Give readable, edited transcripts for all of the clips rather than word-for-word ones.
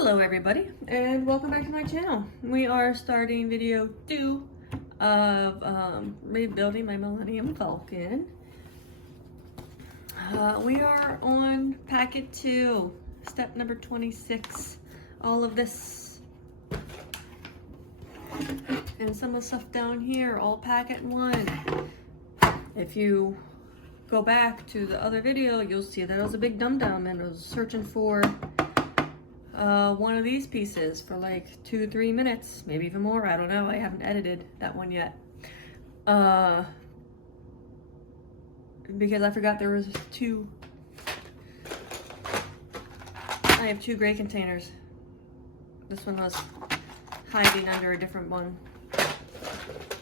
Hello everybody and welcome back to my channel. We are starting video 2 of rebuilding my Millennium Falcon. We are on packet 2, step number 26. All of this and some of the stuff down here, all packet 1. If you go back to the other video, you'll see that I was a big dum-dum and was searching for one of these pieces for like 2-3 minutes, maybe even more. I don't know. I haven't edited that one yet. Because I forgot there was 2. I have 2 gray containers. This one was hiding under a different one.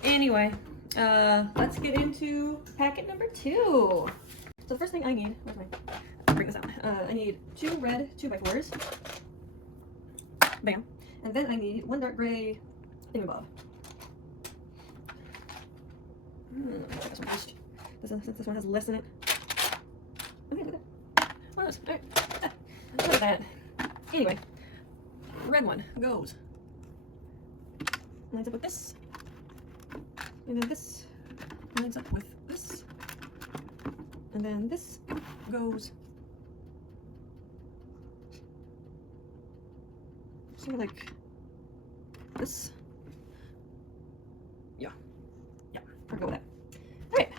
Anyway, let's get into packet number 2. So the first thing I need, bring this out. I need 2 red 2x4s. Bam. And then I need 1 dark gray thingamabob. This one first. Since this one has less in it. Okay, look at that. One of those. Alright. Look at that. Anyway, red one goes. Lines up with this. And then this lines up with this. And then this goes sort of like this. Yeah, I'll go with that. Alright.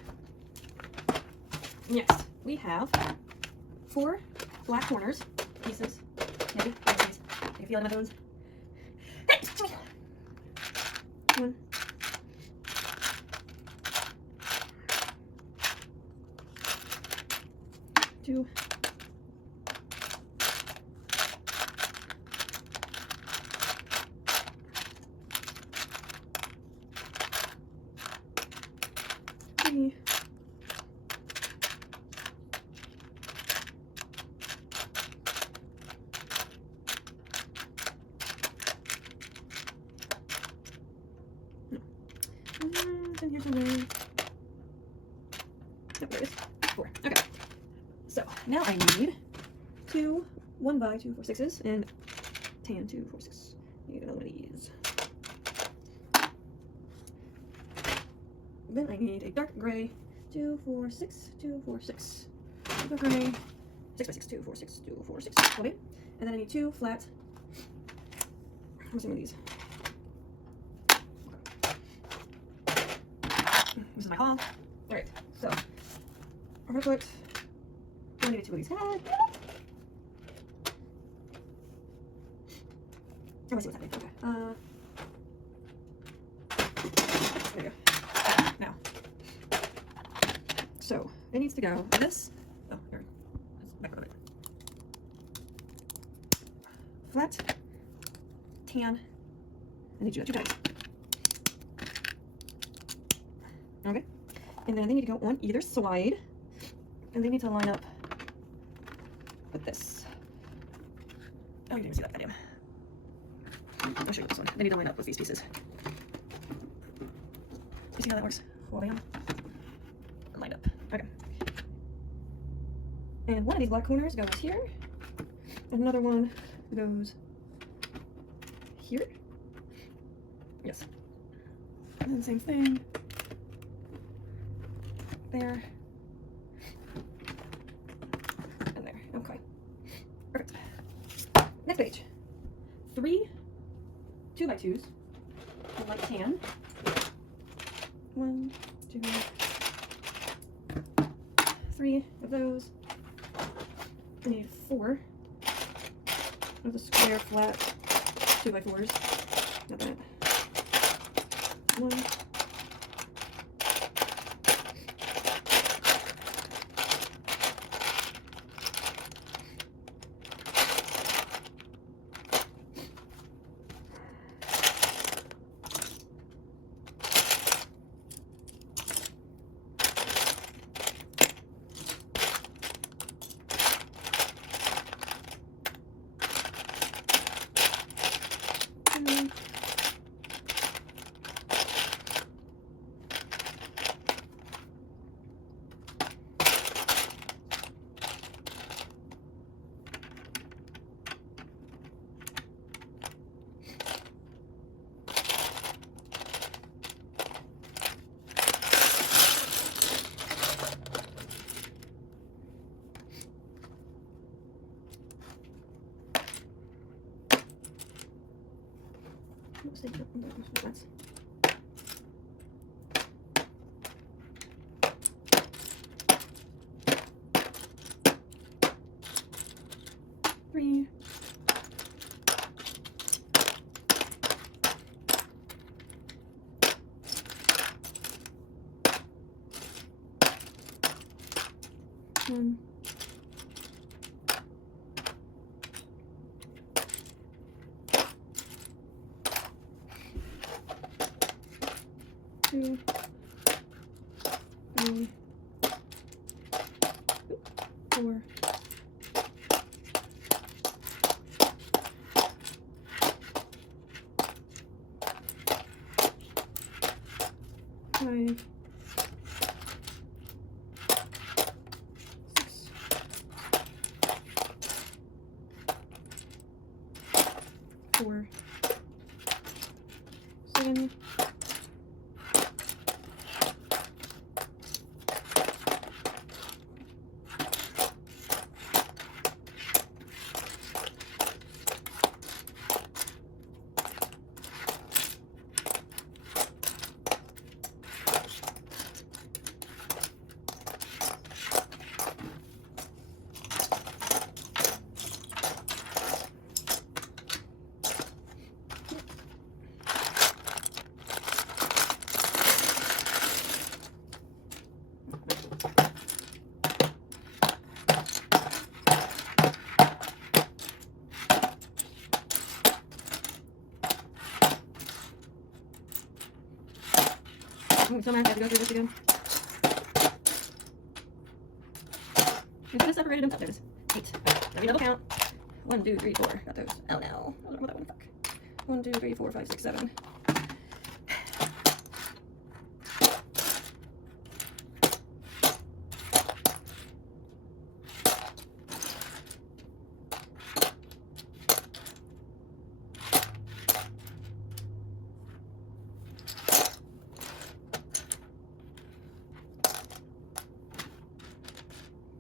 Next, we have 4 black corners pieces. Maybe. I feel them of those. 1. 2. 3. 10 here somewhere. Nope, there it is. 4. Okay. So now I need 2 1x246s and tan 246. Need another one of these. Then I need a dark gray 246 246. Dark gray 6x6 246 246. Okay. And then I need 2 flat. I'm assuming these. This is my haul. Alright, so I'm gonna put, I need 2 of these head. I want to see what's happening. Okay. There you go. Now. So it needs to go this. Oh, here. Let's back a little bit. Flat. Tan. I need you 2 times. Okay. And then they need to go on either side. And they need to line up with this. Oh, you didn't even see that, goddamn. I'll show you this one. They need to line up with these pieces. You see how that works? Well, bam. Lined up. Okay. And one of these black corners goes here. And another one goes here. Yes. And then same thing. There. And there. Okay. Perfect. Next page. 3 2x2s. Like tan. 1, 2, 3 of those. I need 4 of the square flat 2x4s. Not that. 1. Three. One. Two. Three. Four. Five. 6. 4. 7. I'm so mad I have to go through this again. You could have separated them. Oh, there it is. 8. Let me double count. 1, 2, 3, 4. Got those. Oh no. I don't know that one. Fuck. 1, 2, 3, 4, 5, 6, 7.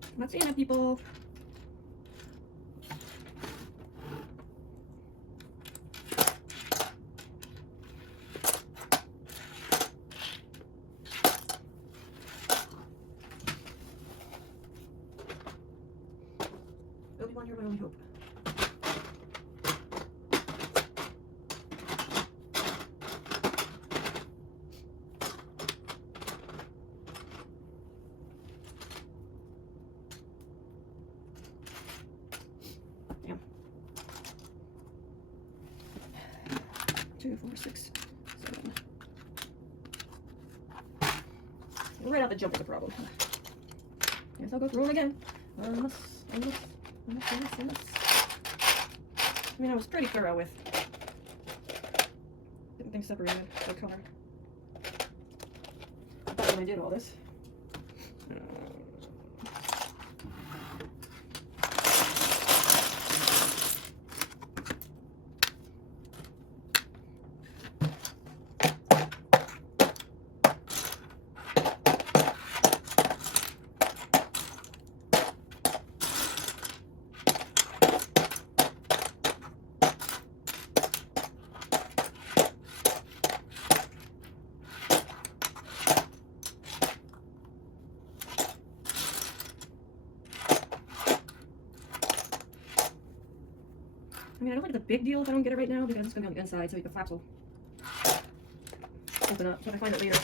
I'm not seeing it, people. There'll be one here, but I only hope. Damn. 2, 4, 6, 7. Right out the jump is a problem. Guess I'll go through them again. Unless. I mean, I was pretty thorough with getting things separated by color. I thought when I did all this. I mean, I don't think it's a big deal if I don't get it right now because it's going to be on the inside, so the flaps will open up. So if I find it later.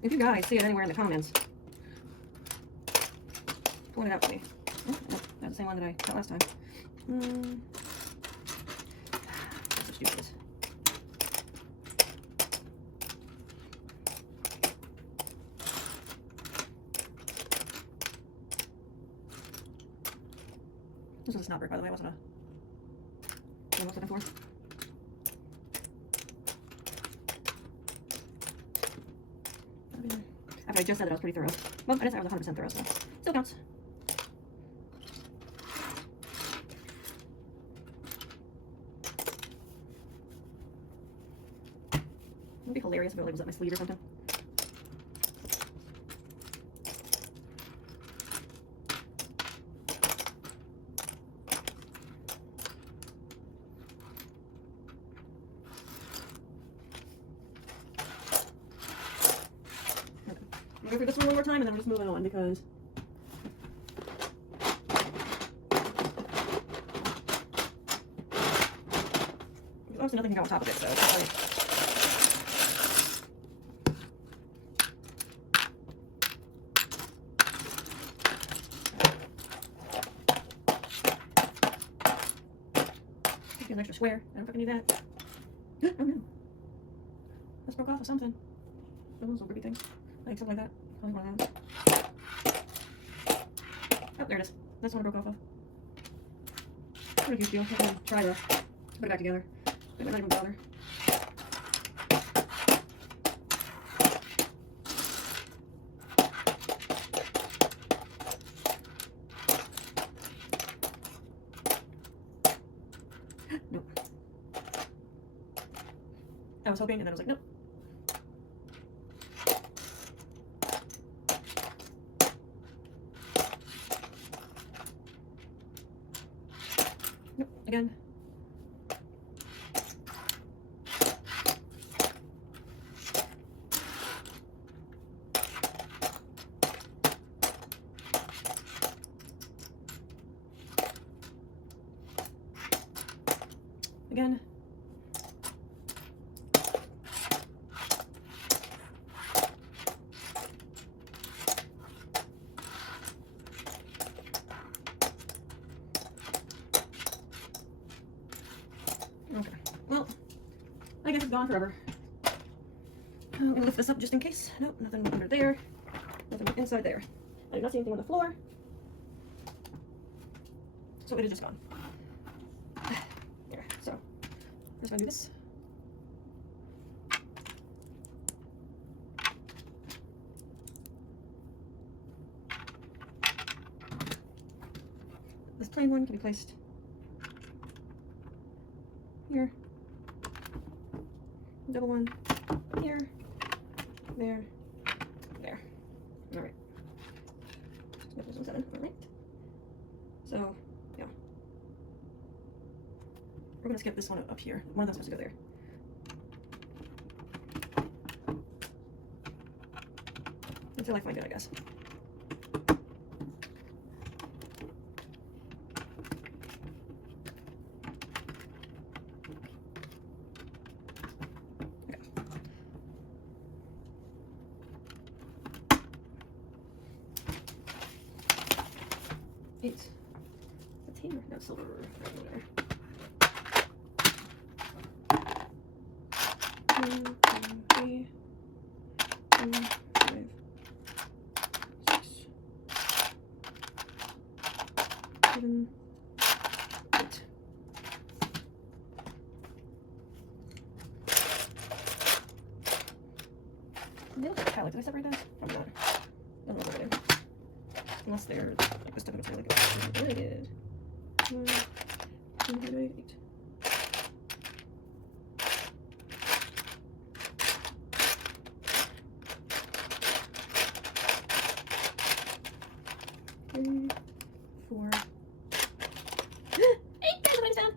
If you guys see it anywhere in the comments, point it out to me. Oh, no, that's the same one that I got last time. Let's do this. This was a snap brick, by the way. It wasn't what I was looking for. After I just said that I was pretty thorough. Well, I didn't say I was 100% thorough, so still counts. be hilarious if it was up my sleeve or something. I'll go through this one more time and then we're just moving on because obviously nothing can go on top of it, so it's like, get an extra square. I don't fucking need that. Oh no. This broke off of something. Those little grippy things. Like something like that. Probably one of those. Oh, there it is. That's the one I broke off of. Not a huge deal. I can try to put it back together. It might not even bother. Nope. I was hoping, and then I was like, nope. Nope, again. Again. Okay, well, I guess it's gone forever. I'm gonna lift this up just in case. Nope, nothing under there. Nothing inside there. I did not see anything on the floor. So it is just gone. There, so first I'm gonna do this. This plain one can be placed here, double one here, there, there. All right. This one's 7. All right. So yeah, we're gonna skip this one up here. One of them's supposed to go there. Until I find it, I guess. Eight. What's here? No silver. Right over there. 1, 2, 3, 4, 5, 6, 7, 8. They look like pallets. Did I separate those? Probably not. Doesn't look like I do. Unless they're like this type of material, like really good. 1, 2, 8. Three, 4. 8! There's the wingspan!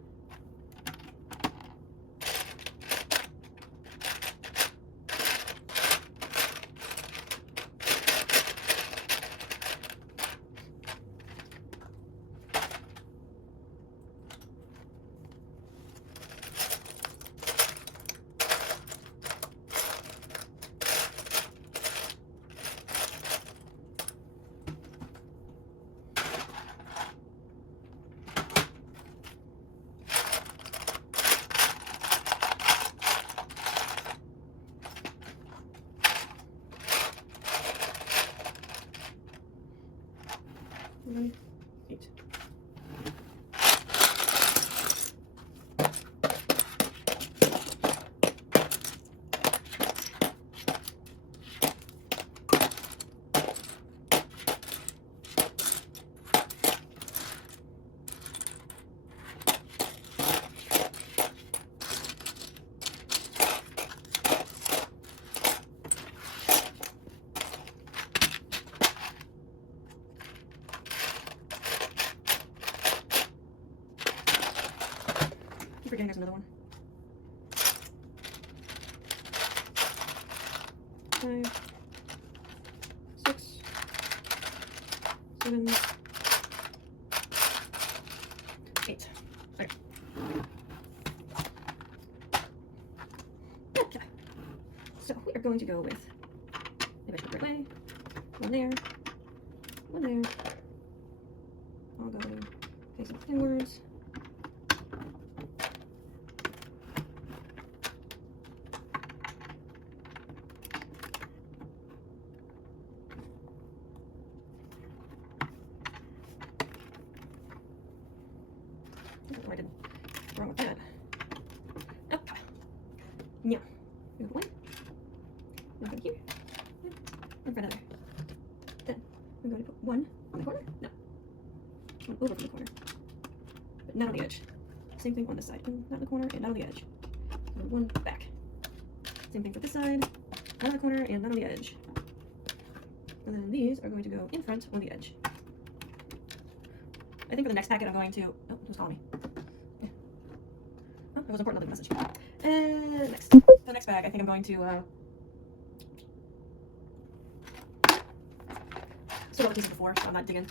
One, 8. forgetting there's another one. 5, 6, 7, 8. Okay. Okay. So we are going to go with, maybe I should go right way. One there. One there. I'll go facing inwards. I don't know what I did wrong with that. Okay. Now, we go one. We're going here. And for another. Then I'm going to put one on the corner. No. One over from the corner. But not on the edge. Same thing on this side. Not in the corner and not on the edge. And one back. Same thing for this side. Not on the corner and not on the edge. And then these are going to go in front on the edge. I think for the next packet I'm going to... Oh, who's calling me? Yeah. Oh, that was important, another message. And next. The next bag, I think I'm going to... still got the pieces before, so I'm not digging.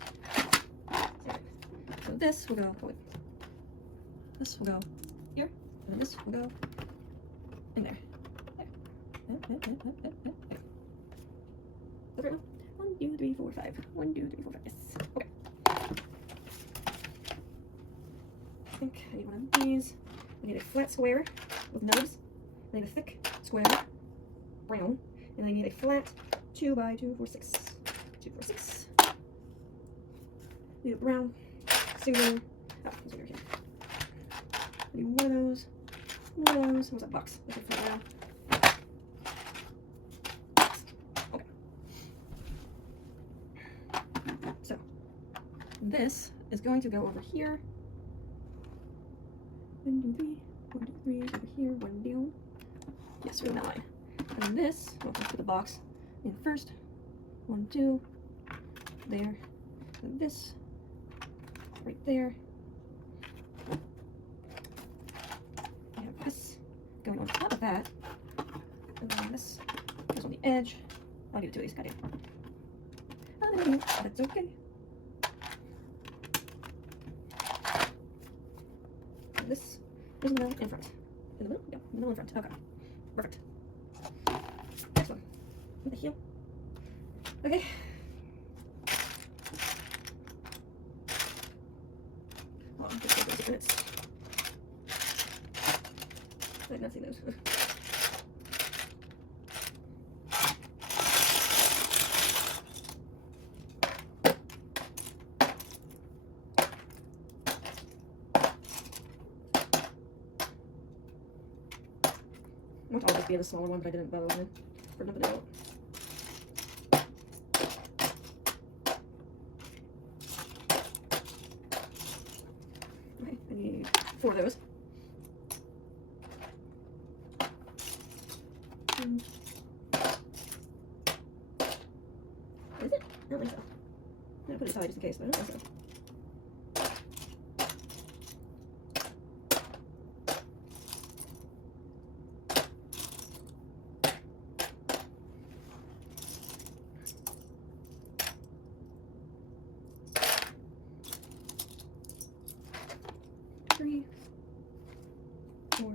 So this will go... Oh, wait. This will go here. And then this will go in there. There. Go for it now. 1, 2, 3, 4, 5. 1, 2, 3, 4, 5. Yes. Okay. I think I need one of these. I need a flat square with nubs. I need a thick square, brown, and I need a flat 2 by 2, 4, 6. 2, 4, 6. I need a brown, singular. Oh, it's over here. I need one of those. One of those. What's that box? That's a flat round. Okay. So this is going to go over here. 1, 2, 3, 1, 2, 3, over here, one down. Yes, we're in that line. And this, well, let's put the box in first. 1, 2, there. And this, right there. I have this going on top of that. And then this goes on the edge. I'll do 2 of these, goddamn. That's okay. This is in the middle, in front. In the middle? Yeah, in the middle, in front. Okay. Perfect. Next one. With the heel. Okay. Oh, I'm just going to minutes. I did not see those. I want to always be the smaller one, but I didn't bother with it for nothing out. Okay, I need 4 of those. Is it? I don't think so. I'm gonna put it aside just in case, but I don't think so. Three, 4.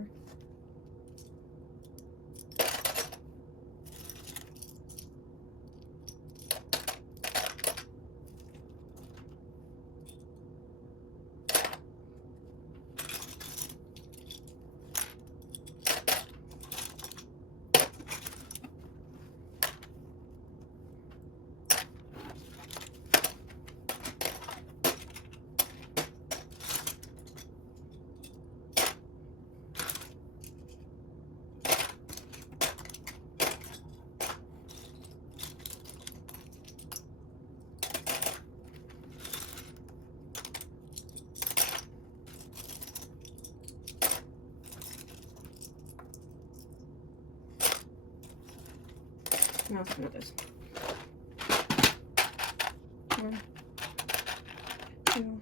No, not this. 1, 2,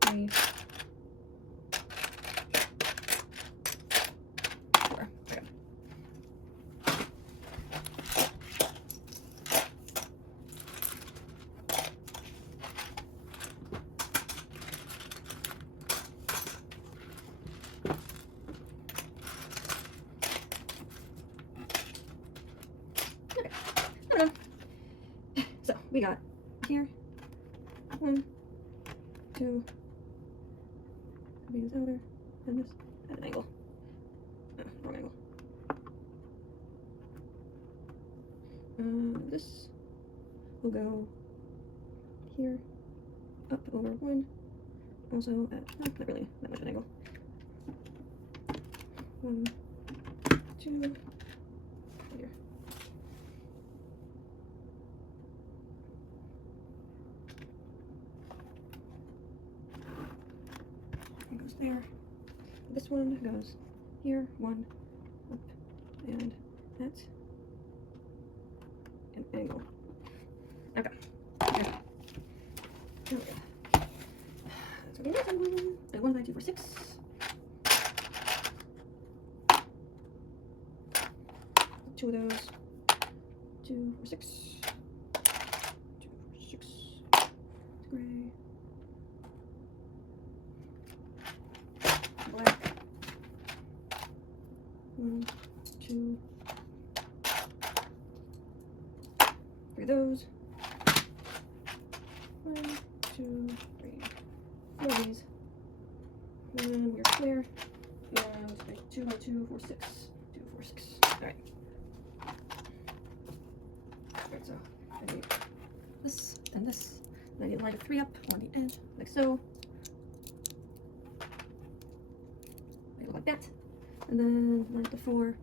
3, we got here 1, 2, this outer, and this at an angle. Oh, wrong angle. This will go here, up over 1, also at, not really that much of an angle. 1, 2, here. It goes there. This one goes here, 1, up, and at an angle. Okay. Good. Okay. That's what we need. 1, 5, 2, 4, 6. 2 of those. 2, 4, 6. 2, 4, 6. Gray. Black. 1, 2. 3 of those. 1, 2, 3. 4 of these. 1 weird square. And 2 by 2, 4, 6. 2, 4, 6. Alright. Alright, so I need this and this. And I need to line a 3 up on the edge, like so. Make it like that. And then line up the 4.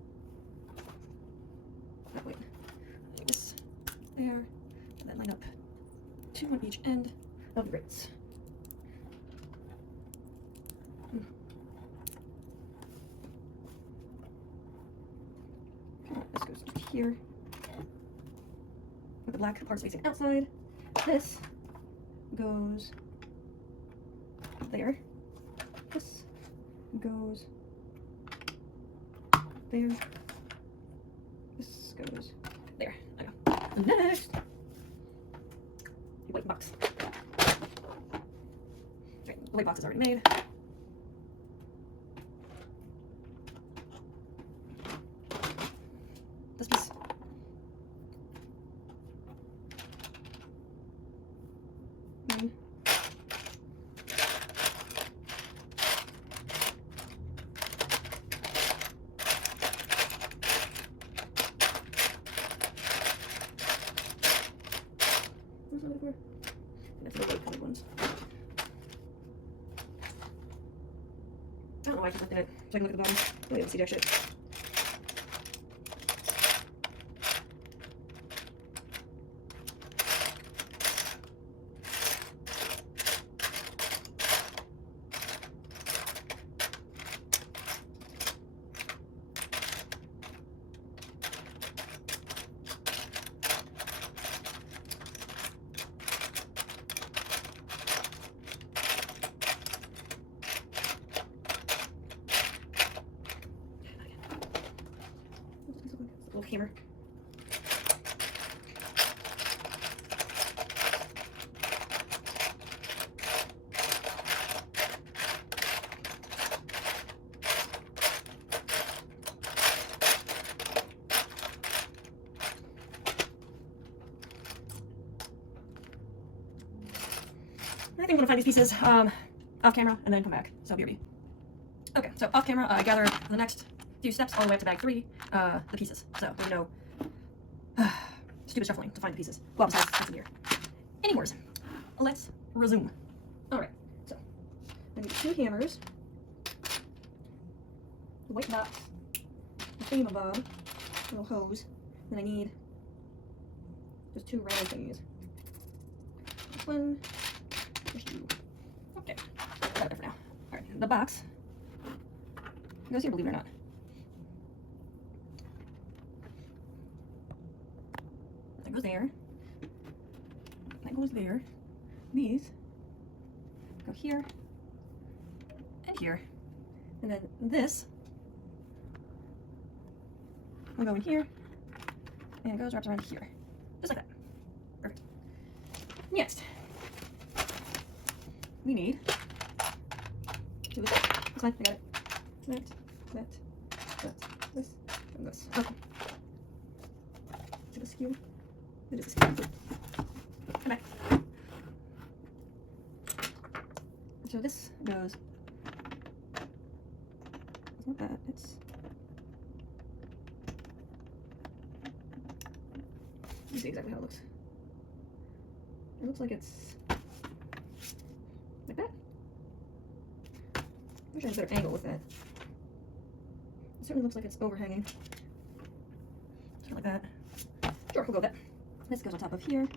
Oh, wait. This there. And then line up 2 on each end of the braids. This goes to here. With the black parts facing outside. This goes there. This goes there. This goes there. Okay. Next, the white box. Okay, the white box is already made. This piece. One. Where's the other four? That's the white colored ones. I don't know why I keep looking at it. So I can look at the bottom. I don't even see jack shit. Little hammer. I think I'm gonna find these pieces off camera and then come back. So BRB. Okay, so off camera, I gather the next few steps all the way up to bag 3, the pieces. So there's no stupid shuffling to find the pieces. Well, besides what's in here. Anyways, let's resume. Alright, so I need 2 hammers, the white box, the thingamabob, little hose, then I need just 2 round thingies. This one, there's 2. Okay, got it there for now. Alright, the box goes here, believe it or not. That goes there. That goes there. These go here and here. And then this will go in here and it goes wraps around here. Just like that. Perfect. Next, we need 2 of this. That's fine, I got it. That, this, and this. Okay. Is it askew? It is askew. So this goes, it's not that, it's, let me see exactly how it looks. It looks like it's like that. I wish I had a better angle with that. It certainly looks like it's overhanging. Sort of like that. Sure, we'll go with that. This goes on top of here.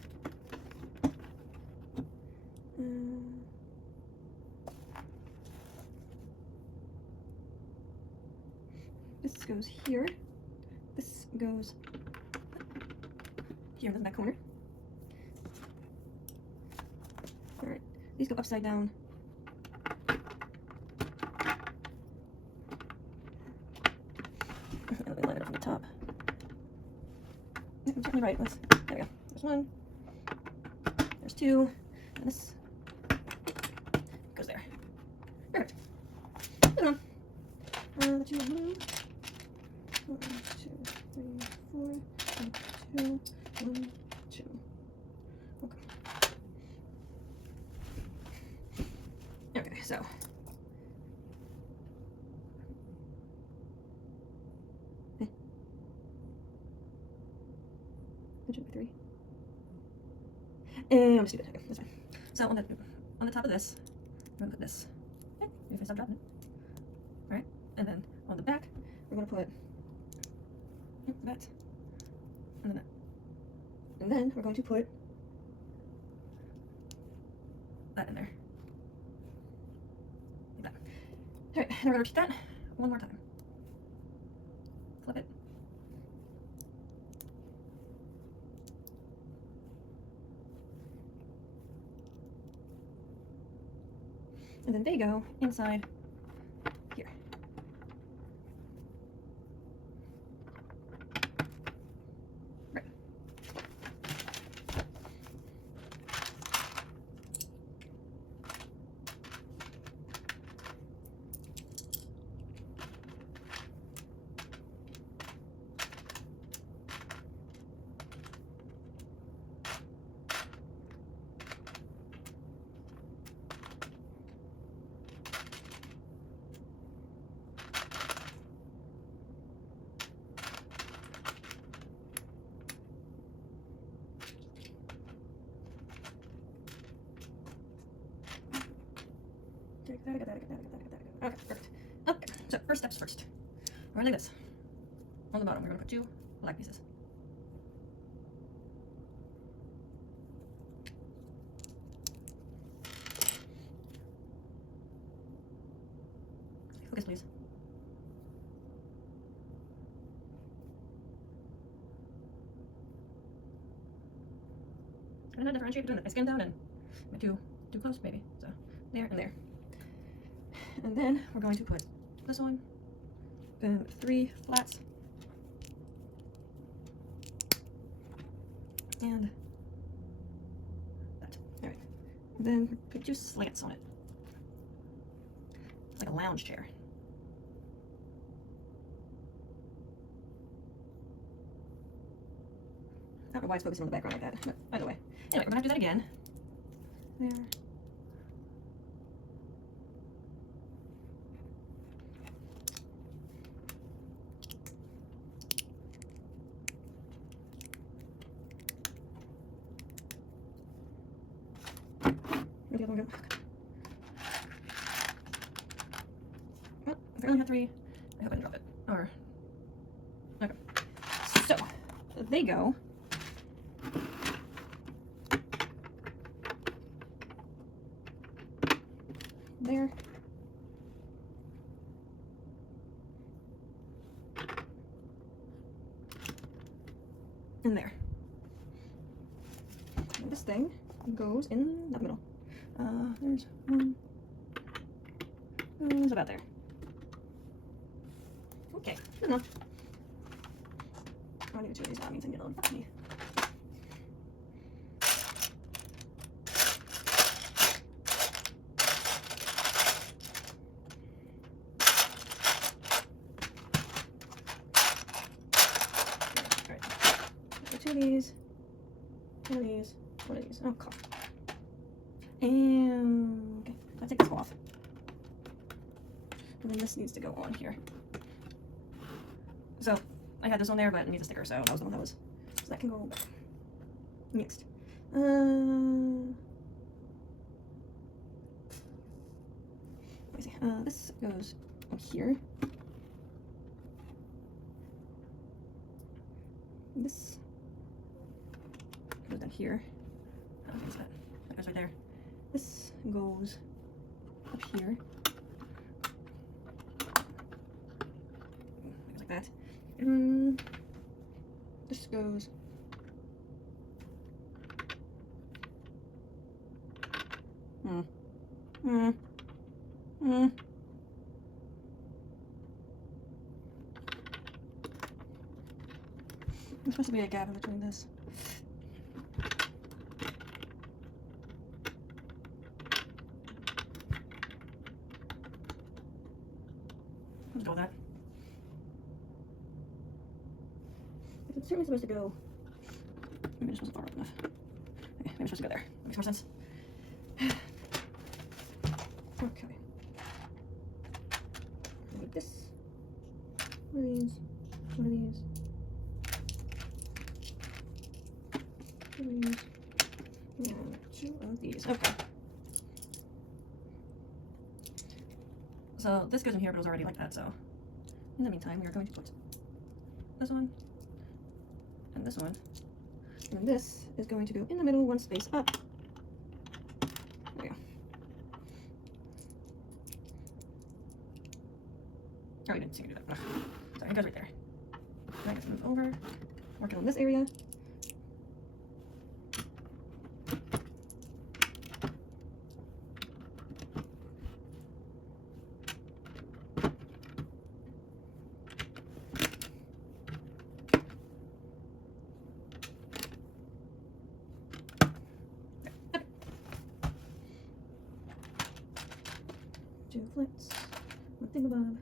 This goes here. This goes here in the back corner. Alright, these go upside down. Let me line it up from the top. Yeah, I'm certainly right. There we go. There's one. There's two. And this goes there. Perfect. Moving on. The two blue. 1, 2, 3, 4. 1, 2. 1, 2. Okay. Okay, so. That should be 3. And I'm stupid. Okay, that's fine. So on the top of this, we're gonna put this. Okay, if I stop dropping it. Alright, and then on the back, we're gonna put that, and then that. And then we're going to put that in there. Like that. Alright, now we're gonna repeat that one more time. Flip it. And then they go inside here. Right. Okay, perfect. Okay, so first steps first. We're gonna like this. On the bottom, we're gonna put 2 black pieces. Focus, please. I'm gonna differentiate between the skin down and my too close, maybe. So there and there. And then we're going to put this one, 3 flats, and that. All right. And then put 2 slants on it. It's like a lounge chair. I don't know why it's focusing on the background like that, but either way. Anyway, we're gonna have to do that again. There. Where'd the other one go? Well, if I only had 3, I hope I didn't drop it. Or, okay. So, they go there. And there. And this thing goes in the middle. There's one. It's about there. Okay, good enough. I need 2 of these. That means I can get a little funny. Alright. 2 of these. 1 of these. 1 of these. Oh, cough. And okay. I take this off. And then this needs to go on here. So I had this one there, but it needs a sticker, so that was the one that was. So that can go back. Next. Let me see. This goes up here. This goes down here. I don't think it's that. That goes right there. This goes up here. Goes like that. This goes There's supposed to be a gap in between this. Let's go with that. It's certainly supposed to go. Maybe this wasn't far enough. Okay, maybe it's supposed to go there. That makes more sense. Okay. Like this. One of these. One of these. And 2 of these. Okay. So this goes in here, but it was already like that, so in the meantime we are going to put this one and this one. And this is going to go in the middle, one space up. There we go. Oh, we didn't see me do that. Ugh. Sorry, it goes right there. Now I get to move over, working on this area. Two flits, one thingamabob,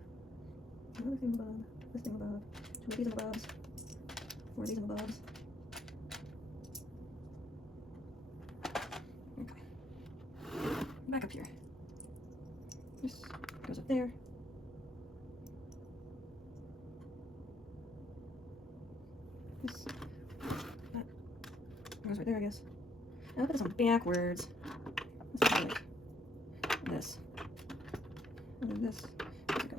another thingamabob, this thingamabob, 2 of these thingamabobs, 4 of these thingamabobs. Okay. Back up here. This goes up there. This, that goes right there, I guess. I'll put this on backwards. This is like this. And then this. There we go.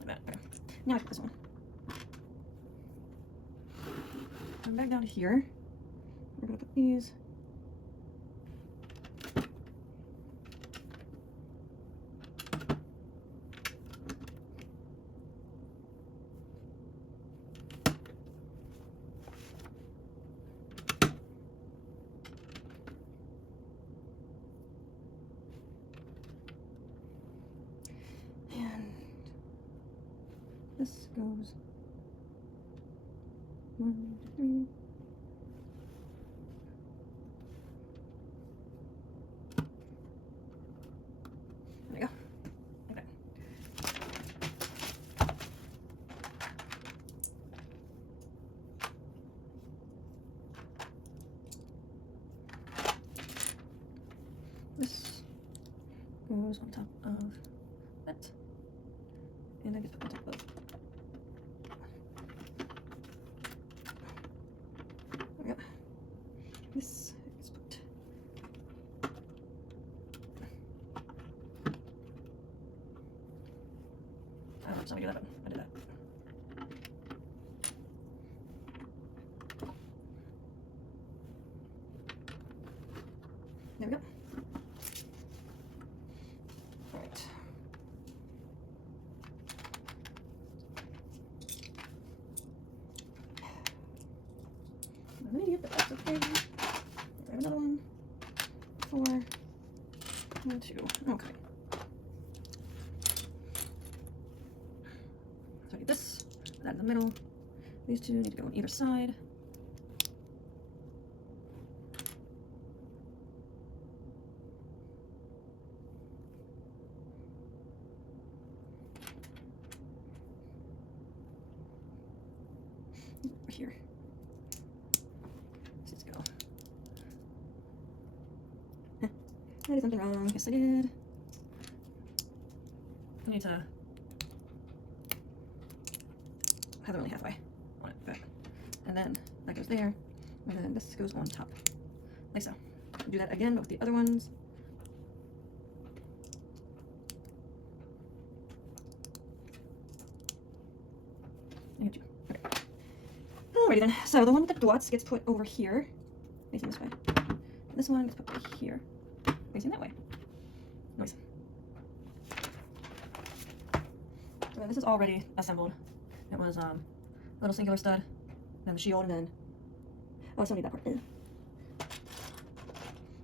Like that. Okay. Now I put this one. Come back down to here. We're gonna put these. This goes 1, 2, 3. There we go. Okay. This goes on top of that. And I get to put on top of. There we go. This is put. I don't know if somebody did that, but I did that. There we go. All right. I'm an idiot, but that's okay. Grab another one. 4 and 2. Okay. So I need this, that in the middle. These two need to go on either side. here. Let's go. I did something wrong. Yes, I did. I need to have it only halfway on it, but, and then that goes there, and then this goes on top, like so. Do that again, but with the other ones. Okay. Alrighty then. So the one with the dots gets put over here, facing this way. And this one gets put over here, facing that way. Nice. So this is already assembled. It was little singular stud, then the shield, and then oh, I still need that part.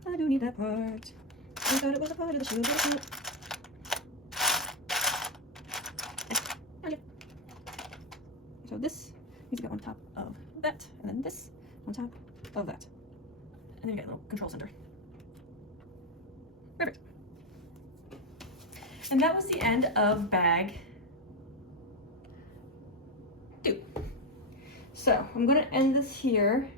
I do need that part. I thought it was a part of the shield, but it's not. Okay. So this needs to go on top of that, and then this on top of that, and then you get a little control center. Perfect. And that was the end of bag 2. So I'm going to end this here.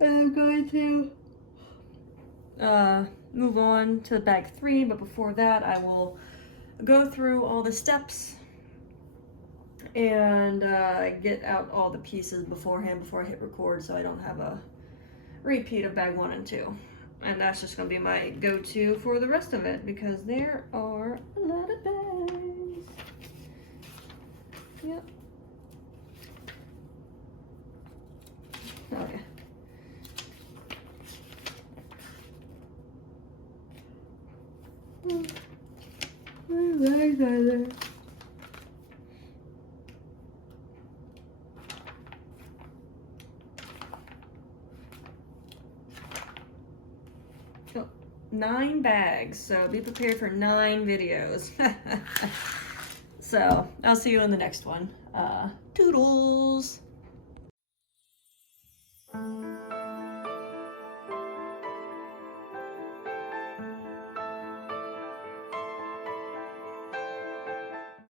I'm going to move on to bag 3, but before that I will go through all the steps and get out all the pieces beforehand before I hit record, so I don't have a repeat of bag 1 and 2. And that's just going to be my go-to for the rest of it, because there are a lot of bags. Yep. Okay. What bags are there? Oh, 9 bags, so be prepared for 9 videos. So I'll see you in the next one. Toodles!